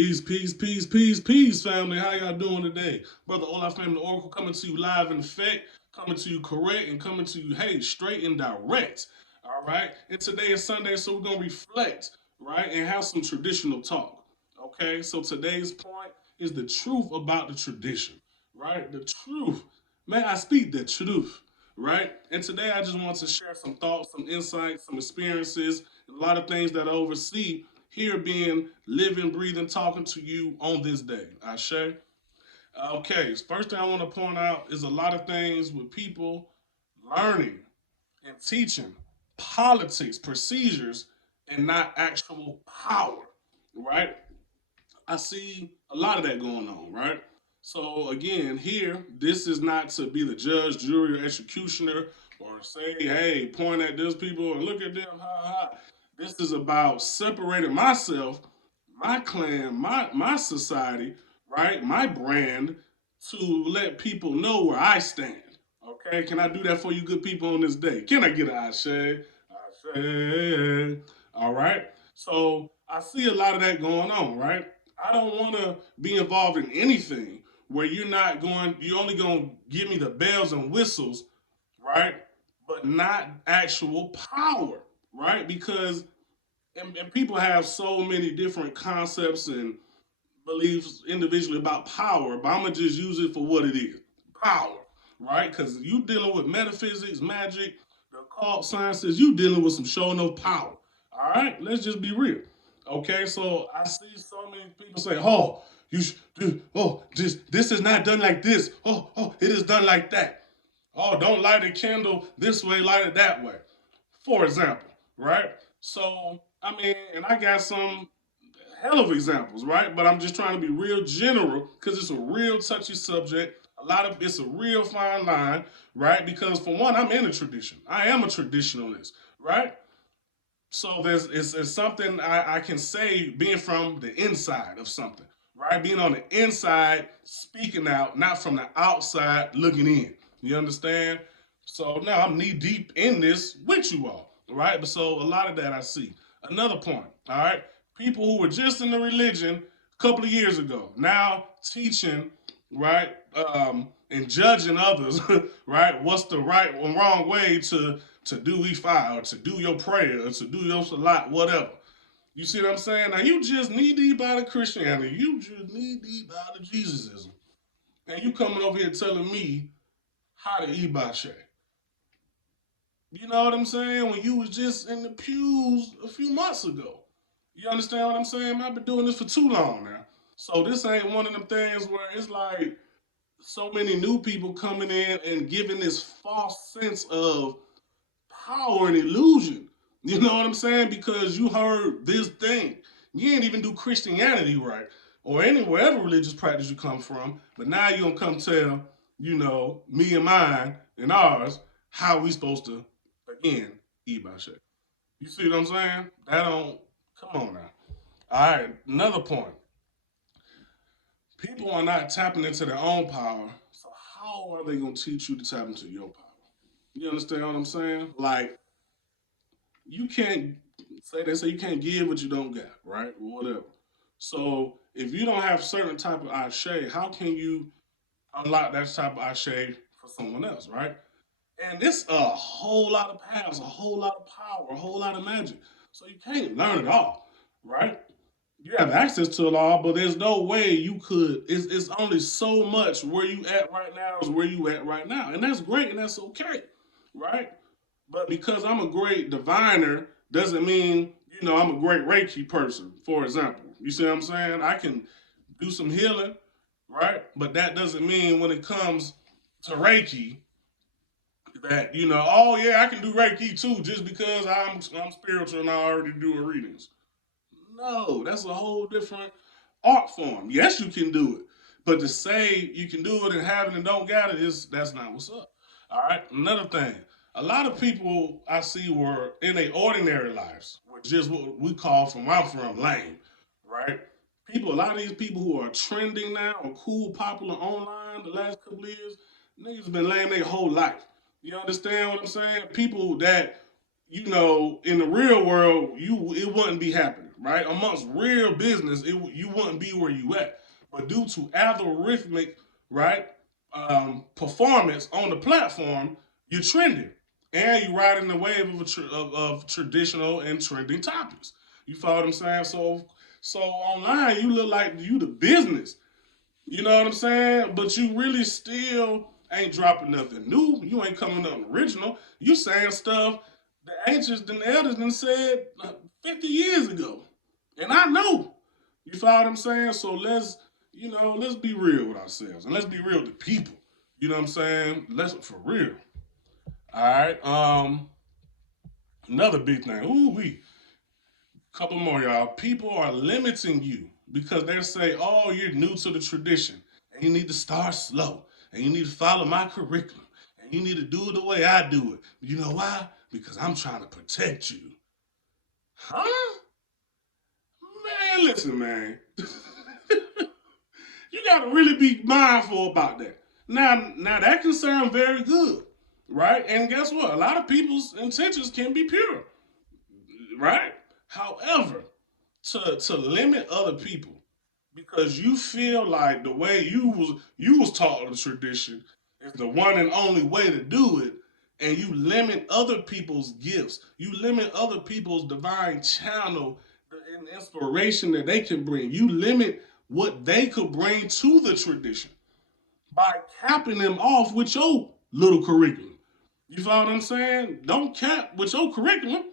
Peace, peace, peace, peace, peace, family. How y'all doing today? Brother Olaf Family Oracle coming to you live in effect, coming to you correct, and coming to you, hey, straight and direct. All right. And today is Sunday, so we're gonna reflect, right, and have some traditional talk. Okay. So today's point is the truth about the tradition, right? The truth. May I speak the truth, right? And today I just want to share some thoughts, some insights, some experiences, and a lot of things that I oversee here being living, breathing, talking to you on this day. Ashe. Okay, first thing I want to point out is a lot of things with people learning and teaching politics, procedures, and not actual power, right? I see a lot of that going on, right? So again, here, this is not to be the judge, jury, or executioner, or say, hey, point at those people and look at them, ha ha. This is about separating myself, my clan, my society, right, my brand, to let people know where I stand. Okay, can I do that for you, good people, on this day? Can I get an Ashe? Ashe. All right. So I see a lot of that going on, right? I don't want to be involved in anything where you're only going to give me the bells and whistles, right? But not actual power, right? Because and people have so many different concepts and beliefs individually about power, but I'm gonna just use it for what it is, power, right? Because you dealing with metaphysics, magic, the occult sciences, you dealing with some show no power. All right, let's just be real. Okay, so I see so many people say, "Oh, you should, oh, this is not done like this. Oh, it is done like that. Oh, don't light a candle this way, light it that way." For example, right? So I mean, and I got some hell of examples, right? But I'm just trying to be real general because it's a real touchy subject. It's a real fine line, right? Because for one, I'm in a tradition. I am a traditionalist, right? So it's something I can say being from the inside of something, right? Being on the inside, speaking out, not from the outside looking in. You understand? So now I'm knee deep in this with you all, right? But so a lot of that I see. Another point, all right? People who were just in the religion a couple of years ago, now teaching, right? And judging others, right? What's the right and wrong way to do Ifa or to do your prayer or to do your salat, whatever. You see what I'm saying? Now you just knee deep out of Christianity. You just knee deep out of Jesusism. And you coming over here telling me how to eat Ibashe. You know what I'm saying? When you was just in the pews a few months ago. You understand what I'm saying? I've been doing this for too long now. So this ain't one of them things where it's like so many new people coming in and giving this false sense of power and illusion. You know what I'm saying? Because you heard this thing. You ain't even do Christianity right. Or any wherever religious practice you come from. But now you gonna come tell, me and mine and ours, how we supposed to again eat by shit. You see what I'm saying? That don't come on now. Alright, another point. People are not tapping into their own power. So how are they gonna teach you to tap into your power? You understand what I'm saying? Like you can't they say you can't give what you don't got, right? Or whatever. So if you don't have certain type of ashe, how can you unlock that type of ashe for someone else, right? And it's a whole lot of paths, a whole lot of power, a whole lot of magic. So you can't learn it all, right? You have access to it all, but there's no way you could. It's only so much where you at right now is where you at right now, and that's great and that's okay, right? But because I'm a great diviner doesn't mean, I'm a great Reiki person, for example. You see what I'm saying? I can do some healing, right? But that doesn't mean when it comes to Reiki that, oh yeah, I can do Reiki too just because I'm spiritual and I already do readings. No, that's a whole different art form. Yes, you can do it. But to say you can do it and have it and don't got it is that's not what's up. All right. Another thing. A lot of people I see were in their ordinary lives, which is what we call from where I'm from, lame. Right? A lot of these people who are trending now or cool, popular online the last couple of years, niggas been lame their whole life. You understand what I'm saying? People that in the real world, it wouldn't be happening, right? Amongst real business, you wouldn't be where you at. But due to algorithmic, right, performance on the platform, you're trending. And you're riding the wave of traditional and trending topics. You follow what I'm saying? So online, you look like you the business. You know what I'm saying? But you really still ain't dropping nothing new. You ain't coming up original. You saying stuff the ancients and elders done said 50 years ago. And I know. You follow what I'm saying? So let's be real with ourselves. And let's be real with people. You know what I'm saying? Let's for real. All right. Another big thing. Ooh, we couple more, y'all. People are limiting you because they say, "Oh, you're new to the tradition, and you need to start slow, and you need to follow my curriculum, and you need to do it the way I do it." You know why? Because I'm trying to protect you. Huh? Man, listen, man. You got to really be mindful about that. Now that can sound very good, right? And guess what? A lot of people's intentions can be pure, right? However, to limit other people because you feel like the way you was taught the tradition is the one and only way to do it, and you limit other people's gifts, you limit other people's divine channel and inspiration that they can bring, you limit what they could bring to the tradition by capping them off with your little curriculum. You follow what I'm saying? Don't cap with your curriculum.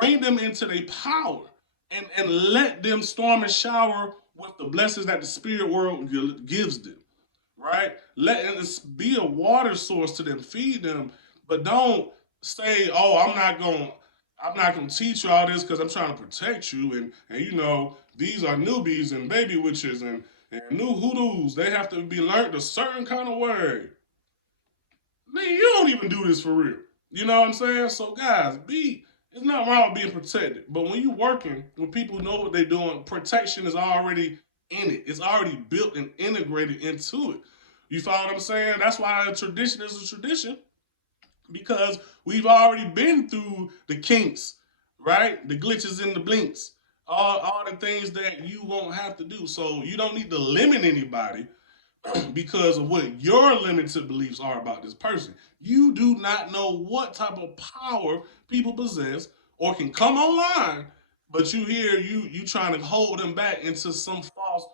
Bring them into their power and let them storm and shower with the blessings that the spirit world gives them. Right? Let it be a water source to them, feed them, but don't say, "Oh, I'm not gonna teach you all this because I'm trying to protect you." And these are newbies and baby witches and new hoodoos. They have to be learned a certain kind of way. Man, you don't even do this for real. You know what I'm saying? So guys, it's not wrong with being protected. But when you're working with people who know what they're doing, protection is already in it. It's already built and integrated into it. You follow what I'm saying? That's why a tradition is a tradition. Because we've already been through the kinks, right? The glitches and the blinks. All the things that you won't have to do. So you don't need to limit anybody because of what your limited beliefs are about this person. You do not know what type of power people possess or can come online, but you trying to hold them back into some false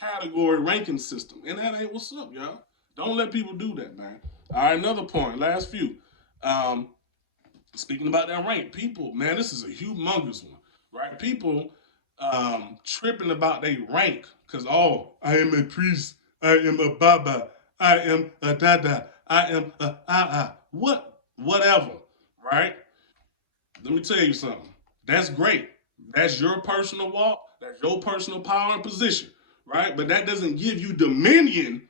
category ranking system. And that ain't what's up, y'all. Don't let people do that, man. All right, another point, last few. Um, Speaking about that rank, people, man, this is a humongous one, right? People tripping about their rank because, oh, I am a priest, I am a baba, I am a dada, I am a whatever, right? Let me tell you something. That's great. That's your personal walk, that's your personal power and position, right? But that doesn't give you dominion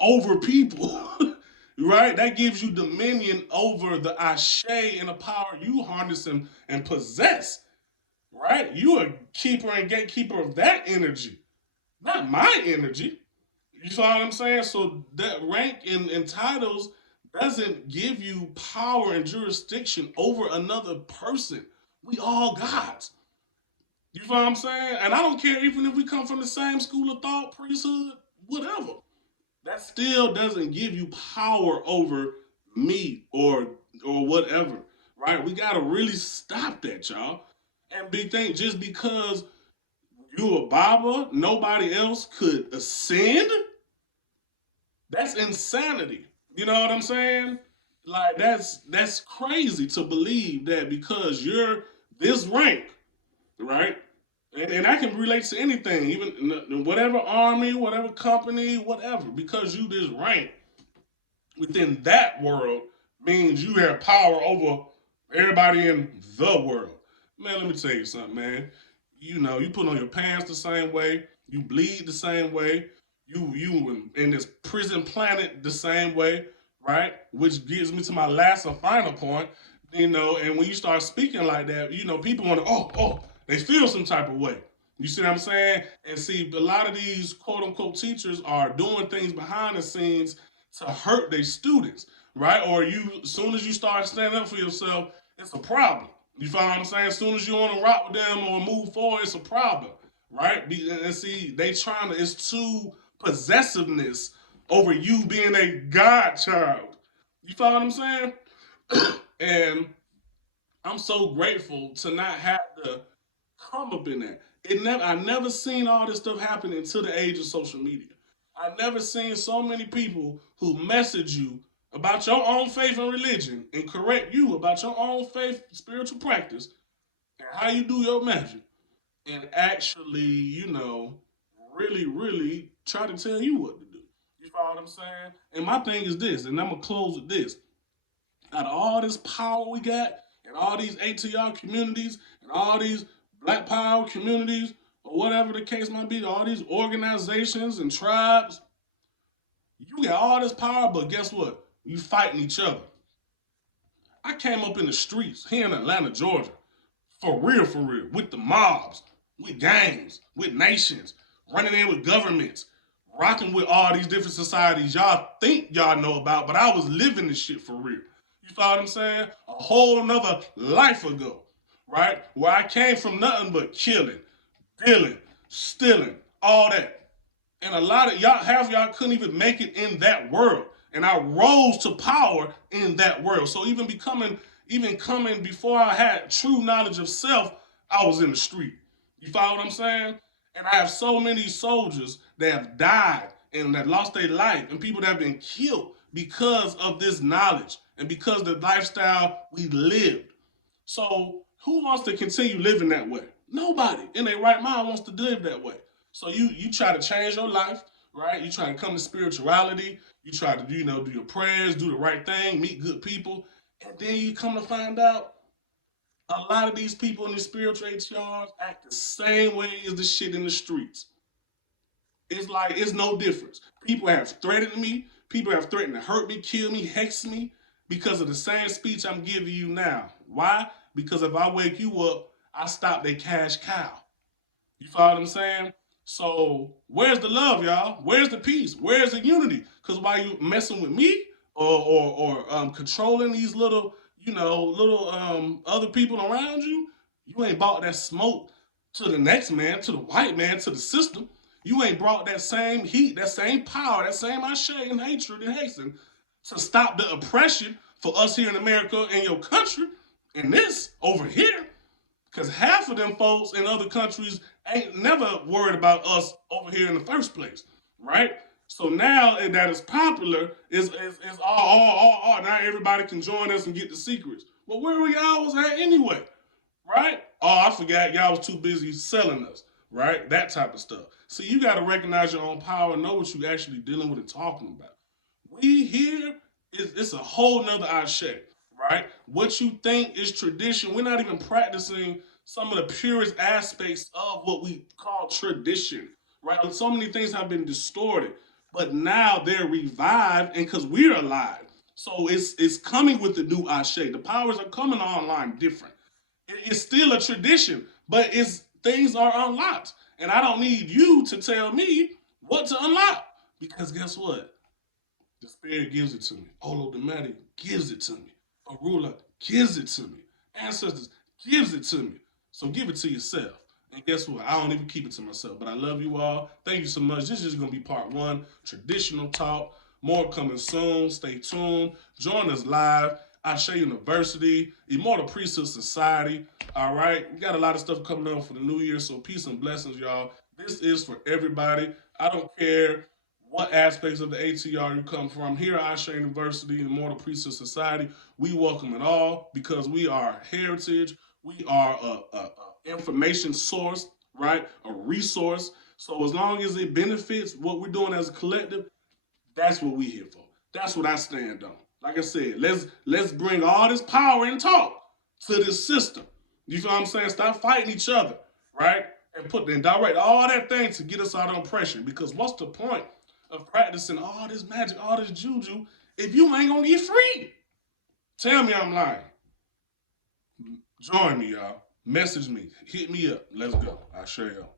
over people, right? That gives you dominion over the ashe and the power you harness and possess, right? You a keeper and gatekeeper of that energy, not my energy. You follow what I'm saying? So that rank and titles doesn't give you power and jurisdiction over another person. We all gods. You follow what I'm saying? And I don't care even if we come from the same school of thought, priesthood, whatever. That still doesn't give you power over me or whatever, right? We gotta really stop that, y'all. And big thing, just because you a Baba, nobody else could ascend. That's insanity. You know what I'm saying? Like that's crazy to believe that because you're this rank, right? And I can relate to anything, even whatever army, whatever company, whatever. Because you this rank within that world means you have power over everybody in the world. Man, let me tell you something, man. You put on your pants the same way, you bleed the same way, you in this prison planet the same way, right? Which gives me to my last and final point. And when you start speaking like that, people want to, they feel some type of way. You see what I'm saying? And see, a lot of these quote unquote teachers are doing things behind the scenes to hurt their students, right? Or as soon as you start standing up for yourself, it's a problem. You follow what I'm saying? As soon as you want to rock with them or move forward, it's a problem, right? And see, they trying to. It's too possessiveness over you being a godchild. You follow what I'm saying? And I'm so grateful to not have to come up in that. I never seen all this stuff happen until the age of social media. I never seen so many people who message you about your own faith and religion and correct you about your own faith, spiritual practice, and how you do your magic, and actually, really, really try to tell you what to do. You follow what I'm saying? And my thing is this, and I'm gonna close with this: out of all this power we got, and all these ATR communities, and all these Black Power communities, or whatever the case might be, all these organizations and tribes, you got all this power, but guess what? You fighting each other. I came up in the streets here in Atlanta, Georgia, for real, with the mobs, with gangs, with nations, running in with governments, rocking with all these different societies y'all think y'all know about, but I was living this shit for real. You follow what I'm saying? A whole nother life ago, right? Where I came from nothing but killing, dealing, stealing, all that. And a lot of y'all, half of y'all couldn't even make it in that world. And I rose to power in that world. So even coming before I had true knowledge of self, I was in the street. You follow what I'm saying? And I have so many soldiers that have died and that lost their life, and people that have been killed because of this knowledge and because of the lifestyle we lived. So who wants to continue living that way? Nobody in their right mind wants to live that way. So you try to change your life, right? You try to come to spirituality. You try to do your prayers, do the right thing, meet good people, and then you come to find out a lot of these people in the spiritual HRs act the same way as the shit in the streets. It's like it's no difference. People have threatened me. People have threatened to hurt me, kill me, hex me because of the same speech I'm giving you now. Why? Because if I wake you up, I stop their cash cow. You follow what I'm saying? So where's the love, y'all? Where's the peace? Where's the unity? Because while you messing with me or controlling these little other people around you, you ain't bought that smoke to the next man, to the white man, to the system. You ain't brought that same heat, that same power, that same ashe and hatred and hasten to stop the oppression for us here in America and your country and this over here. Because half of them folks in other countries ain't never worried about us over here in the first place, right? So now that it's popular, it's all. Now everybody can join us and get the secrets. But where were y'all was at anyway, right? Oh, I forgot y'all was too busy selling us, right? That type of stuff. So you got to recognize your own power and know what you actually dealing with and talking about. We here, it's a whole nother ashe, right? What you think is tradition, we're not even practicing some of the purest aspects of what we call tradition, right? So many things have been distorted, but now they're revived, and because we're alive, so it's coming with the new ashe. The powers are coming online different. It's still a tradition, but it's things are unlocked, and I don't need you to tell me what to unlock because guess what? The Spirit gives it to me. Olodumare gives it to me. Arula gives it to me. Ancestors gives it to me. So give it to yourself. And guess what? I don't even keep it to myself. But I love you all. Thank you so much. This is going to be part one. Traditional talk. More coming soon. Stay tuned. Join us live. Ashe University. Immortal Priesthood Society. All right. We got a lot of stuff coming up for the new year. So peace and blessings, y'all. This is for everybody. I don't care what aspects of the ATR you come from. Here at Ashe University and Immortal Priesthood Society, we welcome it all because we are heritage. We are a information source, right? A resource. So as long as it benefits what we're doing as a collective, that's what we're here for. That's what I stand on. Like I said, let's bring all this power and talk to this system. You feel what I'm saying? Stop fighting each other, right? And direct all that thing to get us out of oppression. Because what's the point of practicing all this magic, all this juju, if you ain't gonna get free? Tell me I'm lying. Join me, y'all. Message me. Hit me up. Let's go. I'll show y'all.